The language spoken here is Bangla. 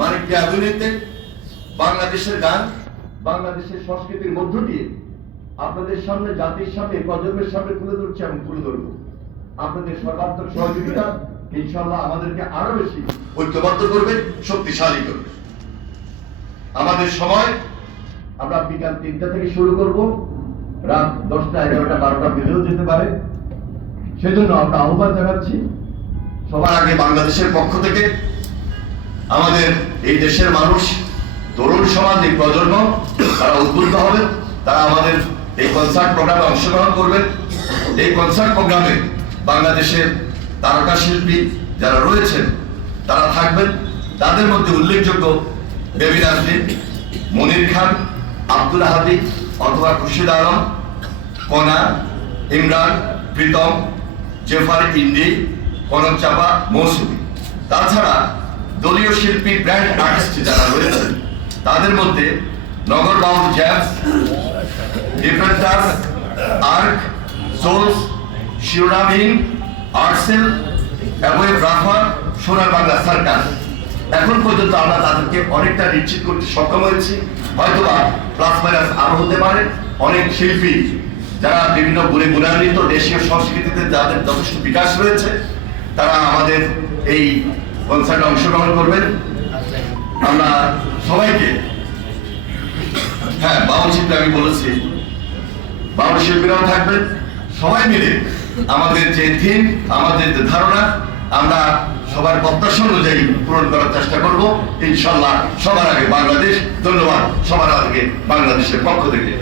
মানিককে আধুনিকতে বাংলাদেশের গান, বাংলাদেশের সংস্কৃতির মধ্য দিয়ে আপনাদের সামনে, জাতির সামনে, প্রজন্মের সামনে তুলে ধরছি এবং তুলে ধরব। আপনাদের সর্বাত্মক সহযোগিতা ইনশাল্লাহ আমাদেরকে আরও বেশি ঐক্যবদ্ধ করবে, শক্তিশালী করবে। আমাদের সময় আমরা বিকাল তিনটা থেকে শুরু করব। রাত দশটা, এগারোটা, বারোটা বেজেও যেতে পারে। সেজন্য আমরা আহ্বান জানাচ্ছি, সবার আগে বাংলাদেশের পক্ষ থেকে আমাদের এই দেশের মানুষ, তরুণ সমাজ এই প্রজন্ম, তারা উদ্বুদ্ধ হবে, তারা আমাদের এই কনসার্ট প্রোগ্রামে অংশগ্রহণ করবেন এই কনসার্ট প্রোগ্রামে বাংলাদেশের তারকা শিল্পী যারা রয়েছেন, তারা থাকবেন। তাদের মধ্যে উল্লেখযোগ্য বেবি নাজরিন মনির খান, আব্দুল হাদি অথবা খুরশিদ আলম, কনা, ইমরান, প্রীতম, জেফার ইন্ডি কনক চাপা, মৌসুমী। তাছাড়া দলীয় শিল্পী ব্র্যান্ড আর্টিস্ট যারা রয়েছেন, তাদের মধ্যে নগর বাউন্ড জ্যাজ ডিফেন্টার আর্ক সোলস শিরোনামহীন আর্টসেল এবং রাফার সোনার বাংলা সার্কাস এখন পর্যন্ত আমরা তাদেরকে অনেকটা নিশ্চিত করতে সক্ষম হয়েছি। হয়তোবা প্লাস মাইনাস আরও হতে পারে। অনেক শিল্পী যারা বিভিন্ন গুণে গুণান্বিত দেশীয় সংস্কৃতিতে যাদের যথেষ্ট বিকাশ রয়েছে, তারা আমাদের এই কনসার্টে অংশগ্রহণ করবেন। আমরা সবাইকে হ্যাঁ বাউল শিল্পী আমি বলেছি বাউল শিল্পীরাও থাকবেন। সবাই মিলে আমাদের যে থিম আমাদের যে ধারণা, আমরা সবার প্রত্যাশা অনুযায়ী পূরণ করার চেষ্টা করব। ইনশাল্লাহ সবার আগে বাংলাদেশ, ধন্যবাদ সবার আগে বাংলাদেশের পক্ষ থেকে।